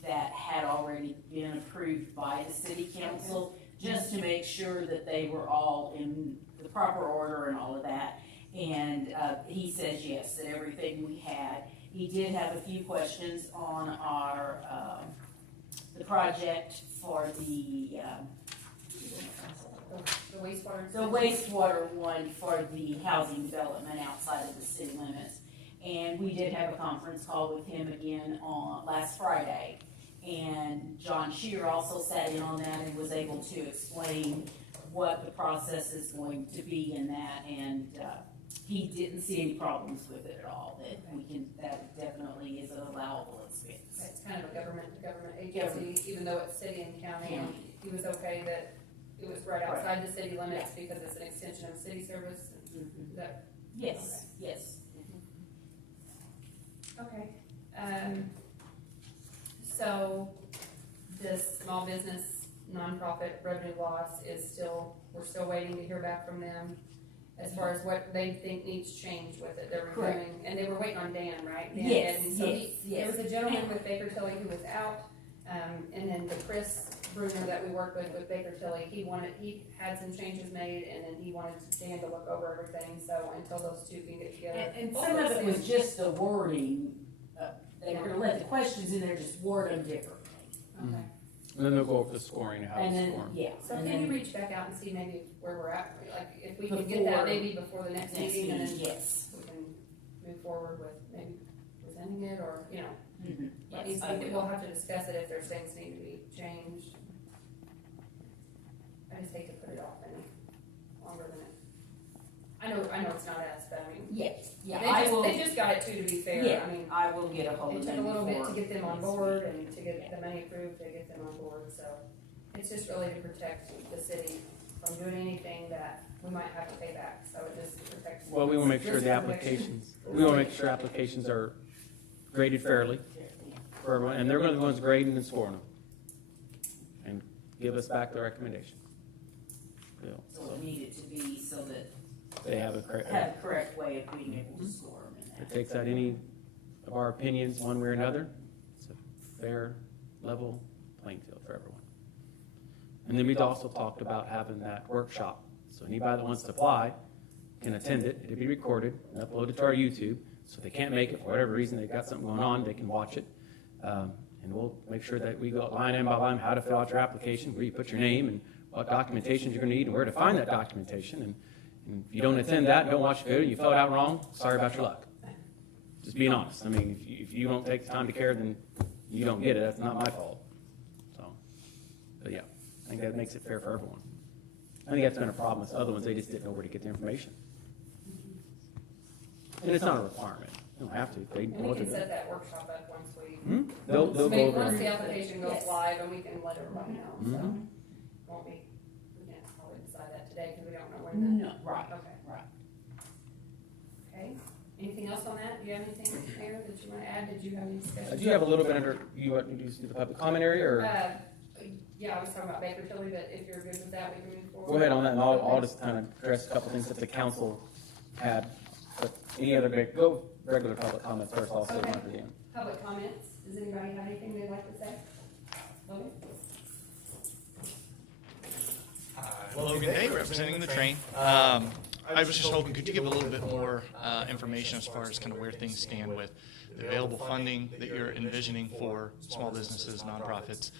that had already been approved by the city council, just to make sure that they were all in the proper order and all of that. And he says yes, that everything we had. He did have a few questions on our, the project for the wastewater. the wastewater one for the housing development outside of the city limits. And we did have a conference call with him again on last Friday. And John Shear also sat in on that and was able to explain what the process is going to be in that. And he didn't see any problems with it at all, that we can, that definitely is an allowable expense. It's kind of a government agency, even though it's city and county, and he was okay that it was right outside the city limits because it's an extension of city service. Is that? Yes, yes. Okay. So this small business nonprofit revenue loss is still, we're still waiting to hear back from them as far as what they think needs change with it. They're reviewing, and they were waiting on Dan, right? Dan Yes, did. And so yes. there was a gentleman with Baker Tilly who was out, and then the Chris Bruner that we worked with Baker Tilly, he had some changes made, and then he wanted Dan to look over everything. So until those two can get together, And some of it was just the wording. They were gonna let the questions in there, just word them differently. okay. And then they'll go over the scoring, how And to then, score. yeah. So and can you then reach back out and see maybe where we're at, like if we can get that Before- maybe before the next next meeting, and meeting, then yes. we can move forward with maybe presenting it, or, you know, Mhm. what Yes, needs I to be- will. we'll have to discuss it if there's things need to be changed. I just hate to put it off any longer than it. I know it's not us, but I mean, Yes, yeah, I will, they just got it too, to be fair. yeah, I mean, I will get a hold it of took a them little bit before to get them on next board week. and to get the money approved, to get them on board, so it's just really to protect the city from doing anything that we might have to pay back, so it just protects. Well, we want to make sure this the information. applications, we want to make sure applications are graded fairly for everyone, and they're going to be the ones grading and scoring them. And give us back the recommendations. You know, So it needed to be so that, they have a correct, have a correct way of being able to score them in it that. takes out any of our opinions one way or another. It's a fair, level playing field for everyone. And then we'd also talked about having that workshop. So anybody that wants to apply can attend it. It'll be recorded and uploaded to our YouTube. So if they can't make it for whatever reason, they've got something going on, they can watch it. And we'll make sure that we go line item by line, how to fill out your application, where you put your name and what documentation you're gonna need and where to find that documentation. And if you don't attend that, don't watch the video, and you fill it out wrong, sorry about your luck. Just being honest. I mean, if you don't take the time to care, then you don't get it. That's not my fault. So, But yeah, I think that makes it fair for everyone. I think that's been a problem with other ones, they just didn't know where to get the information. And it's not a requirement, you don't have to, they And know we what to can do. set that workshop up once we, They'll go over once it. the application goes Yes. live, and we can let everybody know, so. Mhm. Won't be, we can't probably decide that today, because we don't know when the. No, right, Okay, right. okay. Anything else on that? Do you have anything, Mayor, that you want to add? Did you have any discussion? Do you have a little bit under, you want to do the public comment area, or? Yeah, I was talking about Baker Tilly, but if you're good with that, we can move forward. Go ahead on that, and I'll just kind of address a couple things that the council had. But any other, go regular public comments first, I'll say one at the end. Public comments. Does anybody have anything they'd like to say? Logan? Logan Day, representing the train. I was just hoping, could you give a little bit more information as far as kind of where things stand with the available funding that you're envisioning for small businesses, nonprofits,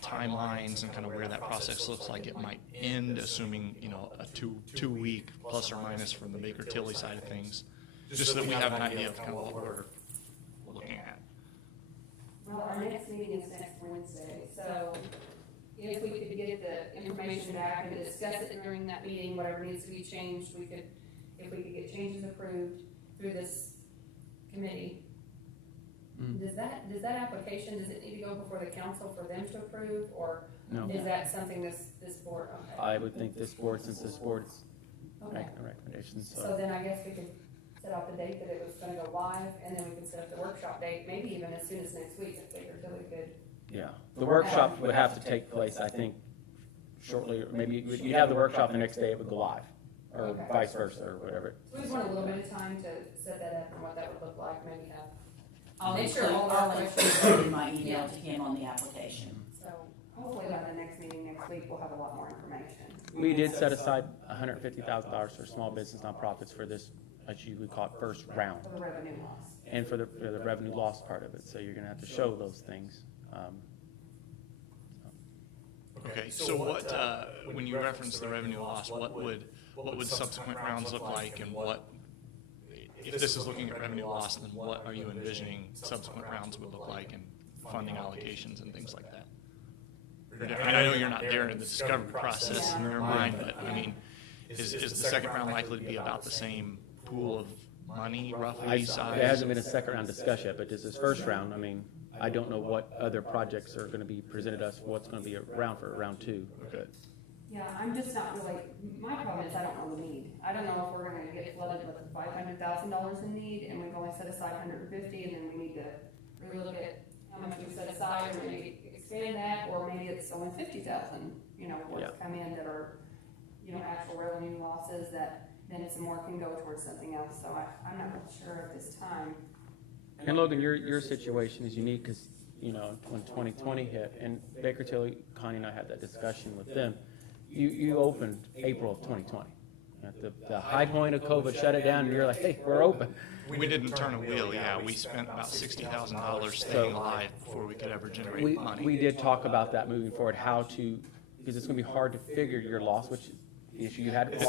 timelines, and kind of where that process looks like it might end, assuming, a two-week plus or minus from the Baker Tilly side of things, just so that we have an idea of kind of what we're looking at. Well, our next meeting is next Wednesday, so if we could get the information back and discuss it during that meeting, whatever needs to be changed, if we could get changes approved through this committee. Does that application, does it need to go before the council for them to approve, or No. is that something this board, okay? I would think this board, since this board's Okay. making the recommendations, So then I guess we could set out the date that it was gonna go live, and then we can set up the workshop date, maybe even as soon as next week, if Baker Tilly could. yeah. The workshop would have to take place, I think, shortly, or maybe you'd have the workshop the next day, it would go live, or Okay. vice versa, or whatever. We just want a little bit of time to set that up and what that would look like, maybe have, I'll Make sure include, all our I'll questions- include that in my email to him on the application. so hopefully by the next meeting next week, we'll have a lot more information. We did set aside $150,000 for small business nonprofits for this, as you would call it, first round, For the revenue loss. and for the revenue loss part of it, so you're gonna have to show those things. Okay, so what, when you reference the revenue loss, what would subsequent rounds look like, and if this is looking at revenue loss, then what are you envisioning subsequent rounds would look like, and funding allocations and things like that? I know you're not there in the discovery process in your mind, but I mean, is the second round likely to be about the same pool of money roughly size? There hasn't been a second round discussion yet, but this is first round, I mean, I don't know what other projects are gonna be presented to us, what's gonna be around for round two, but. Yeah, I'm just not really, my problem is I don't know the need. I don't know if we're gonna get flooded with $500,000 in need, and we've only set aside 150, and then we need to really look at how much we set aside, or maybe expand that, or maybe it's only 50,000, what's come in that are, actual revenue losses that then some more can go towards something else, so I'm not really sure at this time. And Logan, your situation is unique, because, when 2020 hit, and Baker Tilly, Connie and I had that discussion with them, you opened April of 2020. At the high point of COVID, shut it down, and you're like, hey, we're open. We didn't turn a wheel, yeah, we spent about $60,000 staying alive before we could ever generate money. We did talk about that moving forward, how to, because it's gonna be hard to figure your loss, which is the issue you had. That's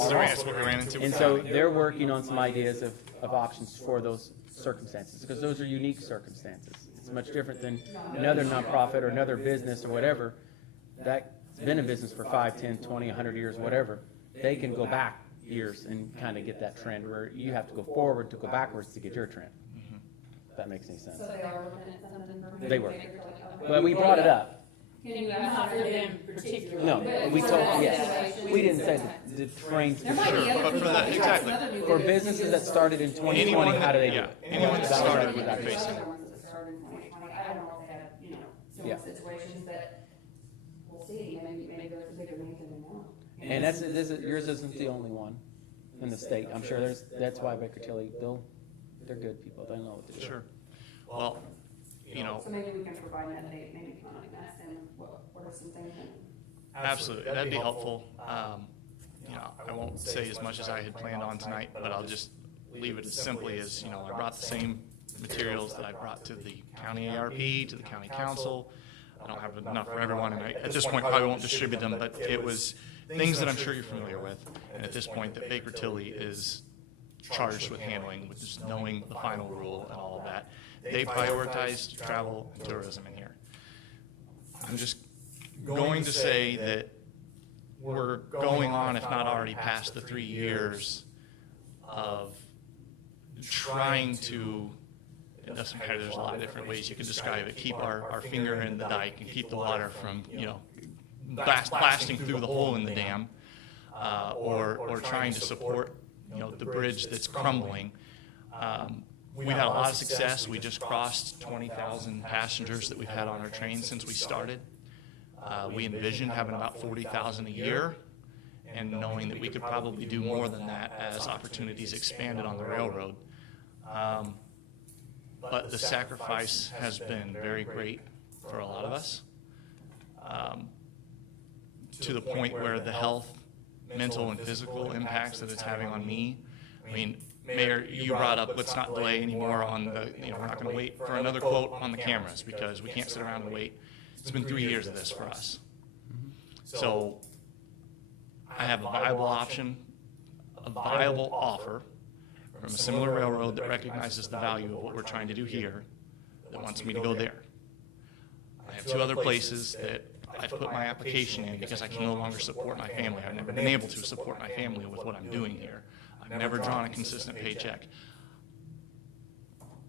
what we ran into. And so they're working on some ideas of options for those circumstances, because those are unique circumstances. It's much different than another nonprofit or another business or whatever that's been in business for 5, 10, 20, 100 years, whatever. They can go back years and kind of get that trend, where you have to go forward to go backwards to get your trend. If that makes any sense. So they are looking at something for. They were. Okay. But we brought it up. Can you Not for them particularly. No, But we for told, that yes, situation, we didn't say the train. There might be Sure, other but for people that- that exactly. some other new For businesses businesses that started in 2020, Anyone how do they do yeah, it? anyone that That was started our would be recommendation. facing. Other ones that started in 2020, I don't know if they have, Yeah. similar situations, but we'll see, maybe there's a bigger need than we know. And yours isn't the only one in the state. I'm sure that's why Baker Tilly, they're good people. They know what to do. Sure. Well, So maybe we can provide an update, maybe come and ask them what are some things that. absolutely, that'd be helpful. I won't say as much as I had planned on tonight, but I'll just leave it as simply as, I brought the same materials that I brought to the county ARP, to the county council. I don't have enough for everyone, and I, at this point, probably won't distribute them, but it was things that I'm sure you're familiar with. And at this point, that Baker Tilly is charged with handling, with just knowing the final rule and all of that. They prioritized travel and tourism in here. I'm just going to say that we're going on, if not already past the 3 years of trying to, it doesn't matter, there's a lot of different ways you can describe it, keep our finger in the dike and keep the water from, blasting through the hole in the dam, or trying to support, the bridge that's crumbling. We've had a lot of success. We just crossed 20,000 passengers that we've had on our train since we started. We envisioned having about 40,000 a year, and knowing that we could probably do more than that as opportunities expanded on the railroad. But the sacrifice has been very great for a lot of us, to the point where the health, mental, and physical impacts that it's having on me. I mean, Mayor, you brought up, let's not delay anymore on the, we're not going to wait for another quote on the cameras because we can't sit around and wait. It's been 3 years of this for us. So I have a viable option, a viable offer from a similar railroad that recognizes the value of what we're trying to do here, that wants me to go there. I have 2 other places that I've put my application in because I can no longer support my family. I've never been able to support my family with what I'm doing here. I've never drawn a consistent paycheck.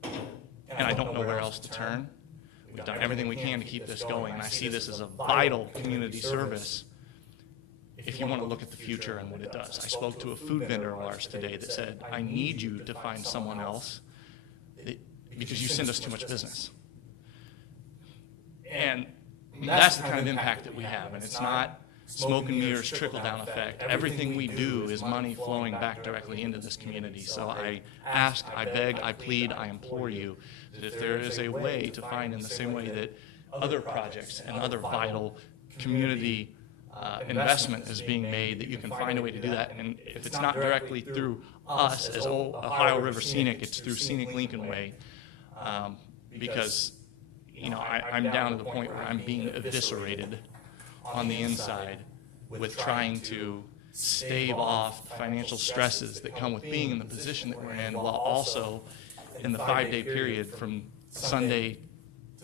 And I don't know where else to turn. We've done everything we can to keep this going, and I see this as a vital community service if you want to look at the future and what it does. I spoke to a food vendor of ours today that said, I need you to find someone else because you send us too much business. And that's the kind of impact that we have, and it's not smoke and mirrors, trickle-down effect. Everything we do is money flowing back directly into this community. So I ask, I beg, I plead, I implore you that if there is a way to find, in the same way that other projects and other vital community investment is being made, that you can find a way to do that. And if it's not directly through us as Ohio River Scenic, it's through Scenic Lincoln Way, because I'm down to the point where I'm being eviscerated on the inside with trying to stave off the financial stresses that come with being in the position that we're in, while also in the 5-day period from Sunday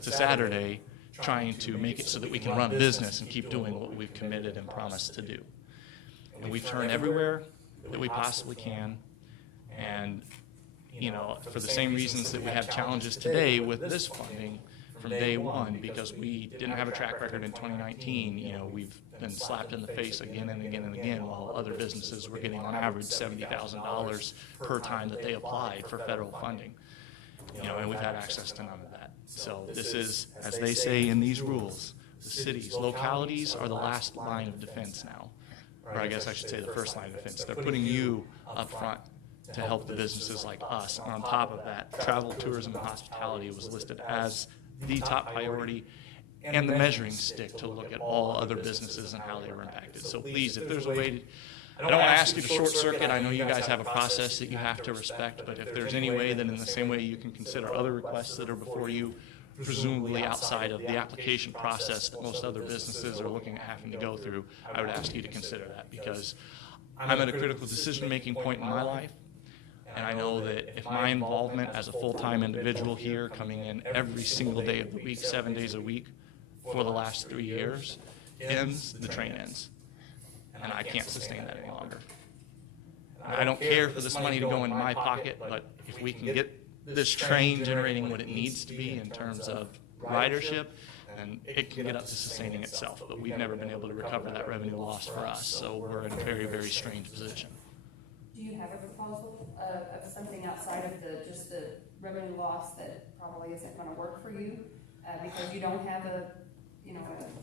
to Saturday trying to make it so that we can run business and keep doing what we've committed and promised to do. And we've turned everywhere that we possibly can, and for the same reasons that we have challenges today with this funding from day one, because we didn't have a track record in 2019. We've been slapped in the face again and again and again, while other businesses were getting on average $70,000 per time that they applied for federal funding. And we've had access to none of that. So this is, as they say in these rules, the cities, localities are the last line of defense now. Or I guess I should say the first line of defense. They're putting you up front to help the businesses like us. And on top of that, travel, tourism, and hospitality was listed as the top priority and the measuring stick to look at all other businesses and how they were impacted. So please, if there's a way to, I don't want to ask you to short circuit. I know you guys have a process that you have to respect, but if there's any way that in the same way you can consider other requests that are before you, presumably outside of the application process that most other businesses are looking at having to go through, I would ask you to consider that, because I'm at a critical decision-making point in my life. And I know that if my involvement as a full-time individual here, coming in every single day of the week, 7 days a week, for the last 3 years, ends, the train ends. And I can't sustain that any longer. I don't care for this money to go in my pocket, but if we can get this train generating what it needs to be in terms of ridership, then it can get up to sustaining itself. But we've never been able to recover that revenue loss for us, so we're in a very, very strange position. Do you have a proposal of something outside of just the revenue loss that probably isn't gonna work for you? Because you don't have a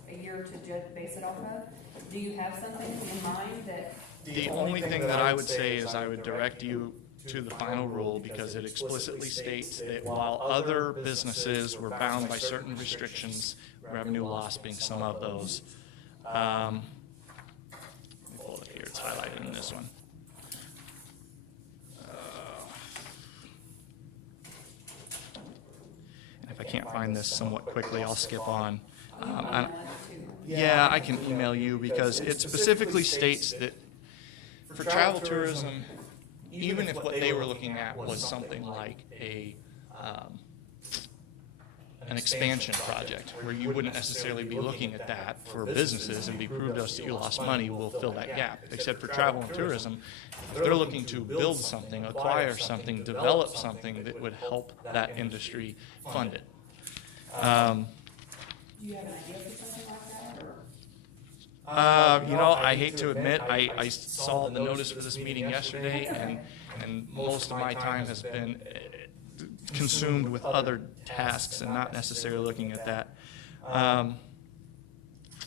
year to base it off of? Do you have something in mind that? The only thing that I would say is I would direct you to the final rule, because it explicitly states that while other businesses were bound by certain restrictions, revenue loss being some of those. Let me pull it here, it's highlighted in this one. If I can't find this somewhat quickly, I'll skip on. Yeah, I can email you, because it specifically states that for travel tourism, even if what they were looking at was something like an expansion project, where you wouldn't necessarily be looking at that for businesses and be proved to us that you lost money, we'll fill that gap. Except for travel and tourism, if they're looking to build something, acquire something, develop something that would help that industry fund it. Do you have an idea for something like that, or? You know, I hate to admit, I saw the notice for this meeting yesterday, and most of my time has been consumed with other tasks and not necessarily looking at that.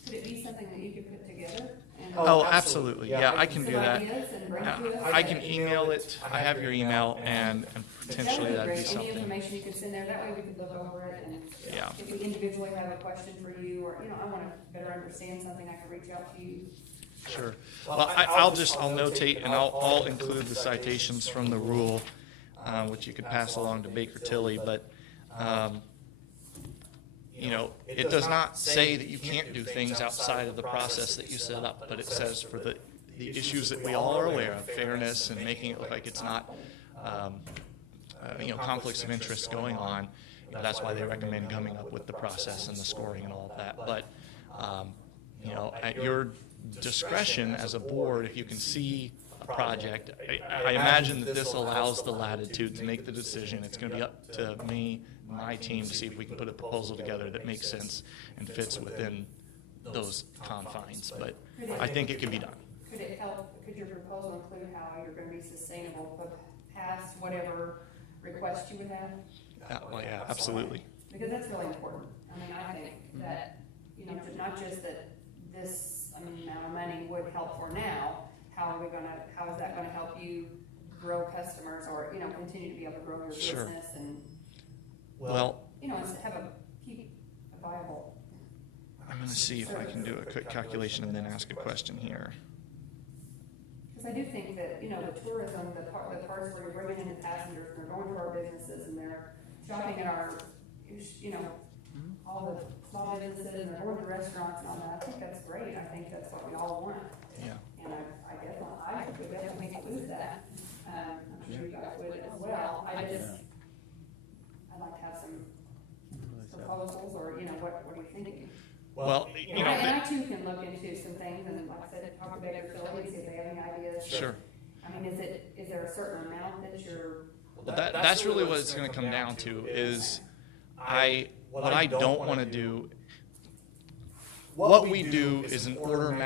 Could it be something that you could put together? And Oh, absolutely. Yeah, I can do some that. ideas and bring to us? I can email it. I have your email, and potentially that'd be Any something. information you can send there, that way we could look over it, and Yeah. if we individually have a question for you, or, I wanna better understand something, I can reach out to you. Sure. Well, I'll notate, and I'll include the citations from the rule, which you could pass along to Baker Tilly, but, it does not say that you can't do things outside of the process that you set up, but it says for the issues that we all are aware of, fairness and making it look like it's not, conflicts of interest going on. That's why they recommend coming up with the process and the scoring and all of that. But, at your discretion as a board, if you can see a project, I imagine that this allows the latitude to make the decision. It's going to be up to me, my team, to see if we can put a proposal together that makes sense and fits within those confines. But I think it can be done. Could it help, could your proposal include how you're gonna be sustainable past whatever request you would have? Well, yeah, absolutely. Because that's really important. I think that, not just that this amount of money would help for now, how is that gonna help you grow customers, or, continue to be able to grow your Sure. business and, Well, and keep a viable. I'm going to see if I can do a quick calculation and then ask a question here. Because I do think that, the tourism, the parts where you're bringing in the passengers, and they're going to our businesses, and they're shopping at our, all the small businesses, and they're going to restaurants and all that, I think that's great. I think that's what we all want. Yeah. And I would definitely include that. I'm sure you guys would as well. I'd like to have some proposals, or, what are you thinking? Well, And I too can look into some things, and like I said, talk to Baker Tilly, see if they have any ideas. Sure. Is there a certain amount that you're? Well, that's really what it's going to come down to is what I don't want to do. What we do is an order of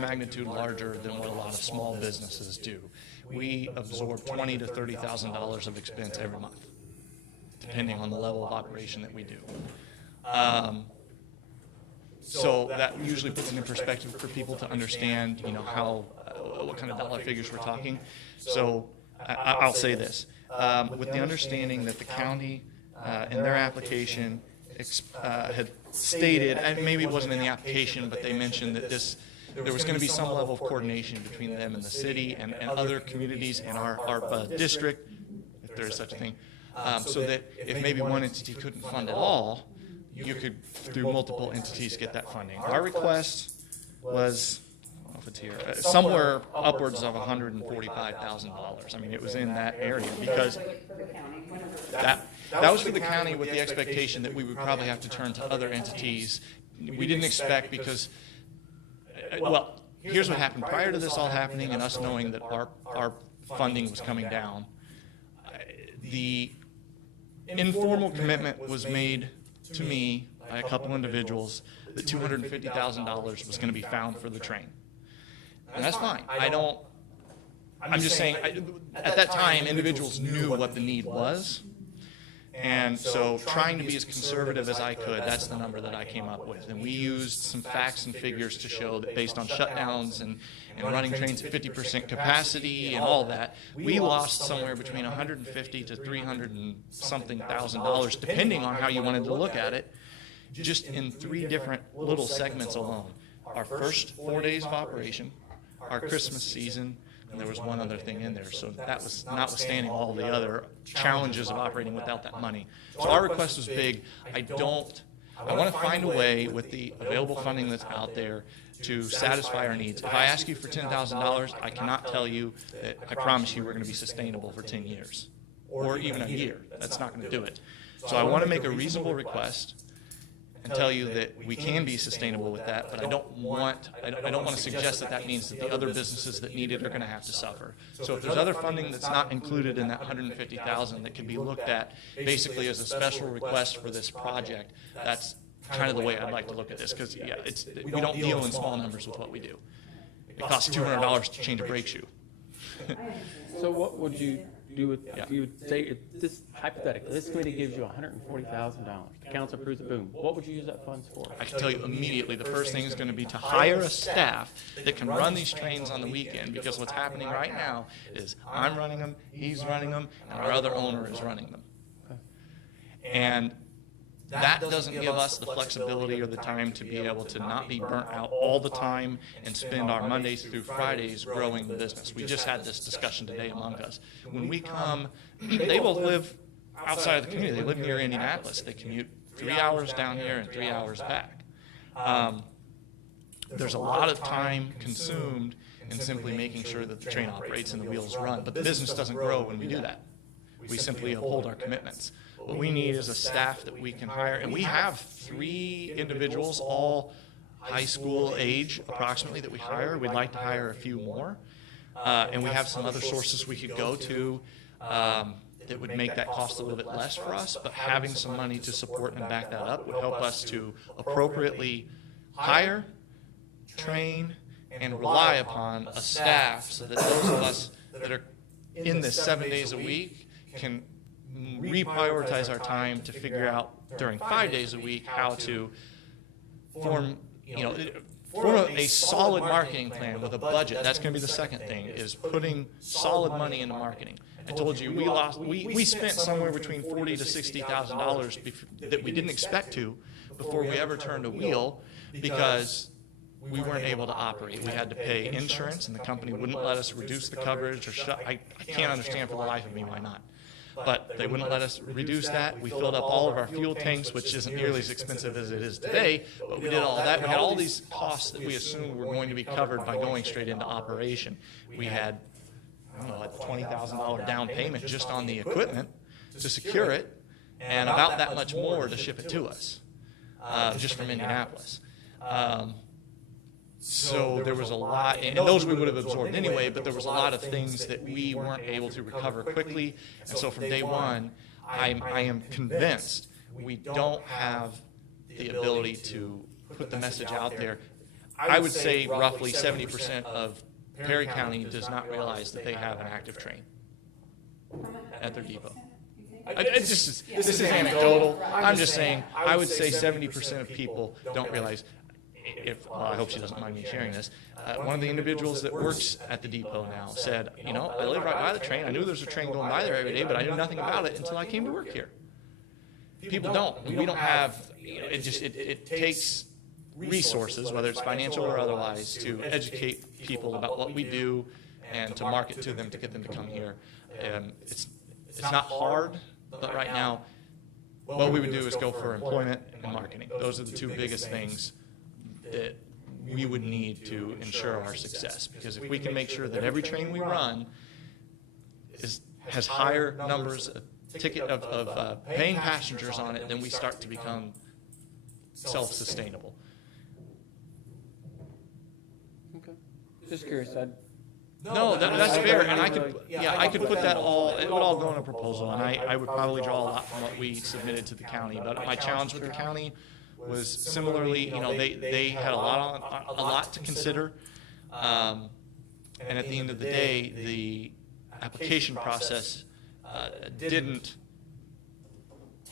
magnitude larger than what a lot of small businesses do. We absorb $20,000 to $30,000 of expense every month, depending on the level of operation that we do. So that usually puts it in perspective for people to understand, what kind of dollar figures we're talking. So I'll say this, with the understanding that the county, in their application, had stated, and maybe it wasn't in the application, but they mentioned that there was going to be some level of coordination between them and the city and other communities in our district, if there is such a thing, so that if maybe one entity couldn't fund it all, you could, through multiple entities, get that funding. Our request was, I don't know if it's here, somewhere upwards of $145,000. It was in that area because that was for the county with the expectation that we would probably have to turn to other entities. We didn't expect because, well, here's what happened. Prior to this all happening and us knowing that our funding was coming down, the informal commitment was made to me by a couple individuals that $250,000 was going to be found for the train. And that's fine. I'm just saying, at that time, individuals knew what the need was. And so trying to be as conservative as I could, that's the number that I came up with. And we used some facts and figures to show that based on shutdowns and running trains at 50% capacity and all that, we lost somewhere between $150,000 to $300 and something $1,000, depending on how you wanted to look at it, just in 3 different little segments alone. Our first 4 days of operation, our Christmas season, and there was one other thing in there. So that was notwithstanding all the other challenges of operating without that money. So our request was big. I want to find a way with the available funding that's out there to satisfy our needs. If I ask you for $10,000, I cannot tell you that I promise you we're going to be sustainable for 10 years or even a year. That's not going to do it. So I want to make a reasonable request and tell you that we can be sustainable with that, but I don't want to suggest that that means that the other businesses that need it are going to have to suffer. So if there's other funding that's not included in that $150,000 that can be looked at basically as a special request for this project, that's kind of the way I'd like to look at this, because yeah, we don't deal in small numbers with what we do. It costs $200 to change a brake shoe. So what would you do with, if you would say, if this hypothetically, this committee gives you $140,000, the council approves it, boom, what would you use that funds for? I can tell you immediately, the first thing is going to be to hire a staff that can run these trains on the weekend, because what's happening right now is I'm running them, he's running them, and our other owner is running them. And that doesn't give us the flexibility or the time to be able to not be burnt out all the time and spend our Mondays through Fridays growing the business. We just had this discussion today among us. When we come, they both live outside of the community. They live near Indianapolis. They commute 3 hours down here and 3 hours back. There's a lot of time consumed in simply making sure that the train operates and the wheels run. But the business doesn't grow when we do that. We simply uphold our commitments. What we need is a staff that we can hire, and we have 3 individuals, all high school age approximately, that we hire. We'd like to hire a few more, and we have some other sources we could go to that would make that cost a little bit less for us, but having some money to support and back that up would help us to appropriately hire, train, and rely upon a staff so that those of us that are in this 7 days a week can reprioritize our time to figure out during 5 days a week how to form a solid marketing plan with a budget. That's going to be the second thing, is putting solid money into marketing. I told you we spent somewhere between $40,000 to $60,000 that we didn't expect to before we ever turned a wheel, because we weren't able to operate. We had to pay insurance, and the company wouldn't let us reduce the coverage or shut. I can't understand for the life of me why not. But they wouldn't let us reduce that. We filled up all of our fuel tanks, which isn't nearly as expensive as it is today, but we did all that. We had all these costs that we assumed were going to be covered by going straight into operation. We had, I don't know, like $20,000 down payment just on the equipment to secure it, and about that much more to ship it to us, just from Indianapolis. So there was a lot, and those we would have absorbed anyway, but there was a lot of things that we weren't able to recover quickly. And so from day one, I am convinced we don't have the ability to put the message out there. I would say roughly 70% of Perry County does not realize that they have an active train at their depot. This is anecdotal. I'm just saying, I would say 70% of people don't realize. I hope she doesn't mind me sharing this. One of the individuals that works at the depot now said, I live right by the train. I knew there was a train going by there every day, but I knew nothing about it until I came to work here. People don't. We don't have, it takes resources, whether it's financial or otherwise, to educate people about what we do and to market to them to get them to come here. It's not hard, but right now, what we would do is go for employment and marketing. Those are the 2 biggest things that we would need to ensure our success. Because if we can make sure that every train we run has higher numbers of paying passengers on it, then we start to become self-sustainable. Okay. Just curious. No, that's fair, and I could put that all, it would all go in a proposal, and I would probably draw a lot from what we submitted to the county. But my challenge with the county was similarly, they had a lot to consider, and at the end of the day, the application process didn't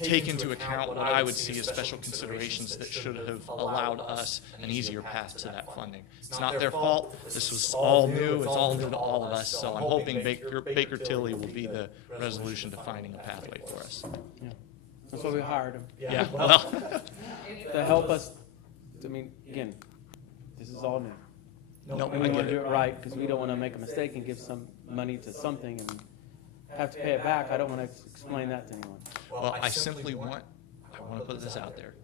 take into account what I would see as special considerations that should have allowed us an easier path to that funding. It's not their fault. This was all new. It's all new to all of us. So I'm hoping Baker Tilly will be the resolution to finding a pathway for us. Yeah. That's why we hired him. Yeah, well. To help us, again, this is all new. No, And I we want get to do it. it right, because we don't want to make a mistake and give some money to something and have to pay it back. I don't want to explain that to anyone. Well, I want to put this out there.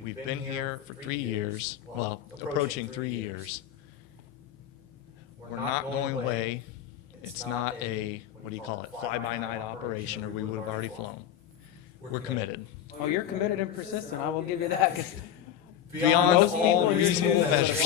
We've been here for 3 years, well, approaching 3 years. We're not going away. It's not a, fly-by-night operation, or we would have already flown. We're committed. Oh, you're committed and persistent, I will give you that, 'cause Beyond most people all in your reasonable school- measures.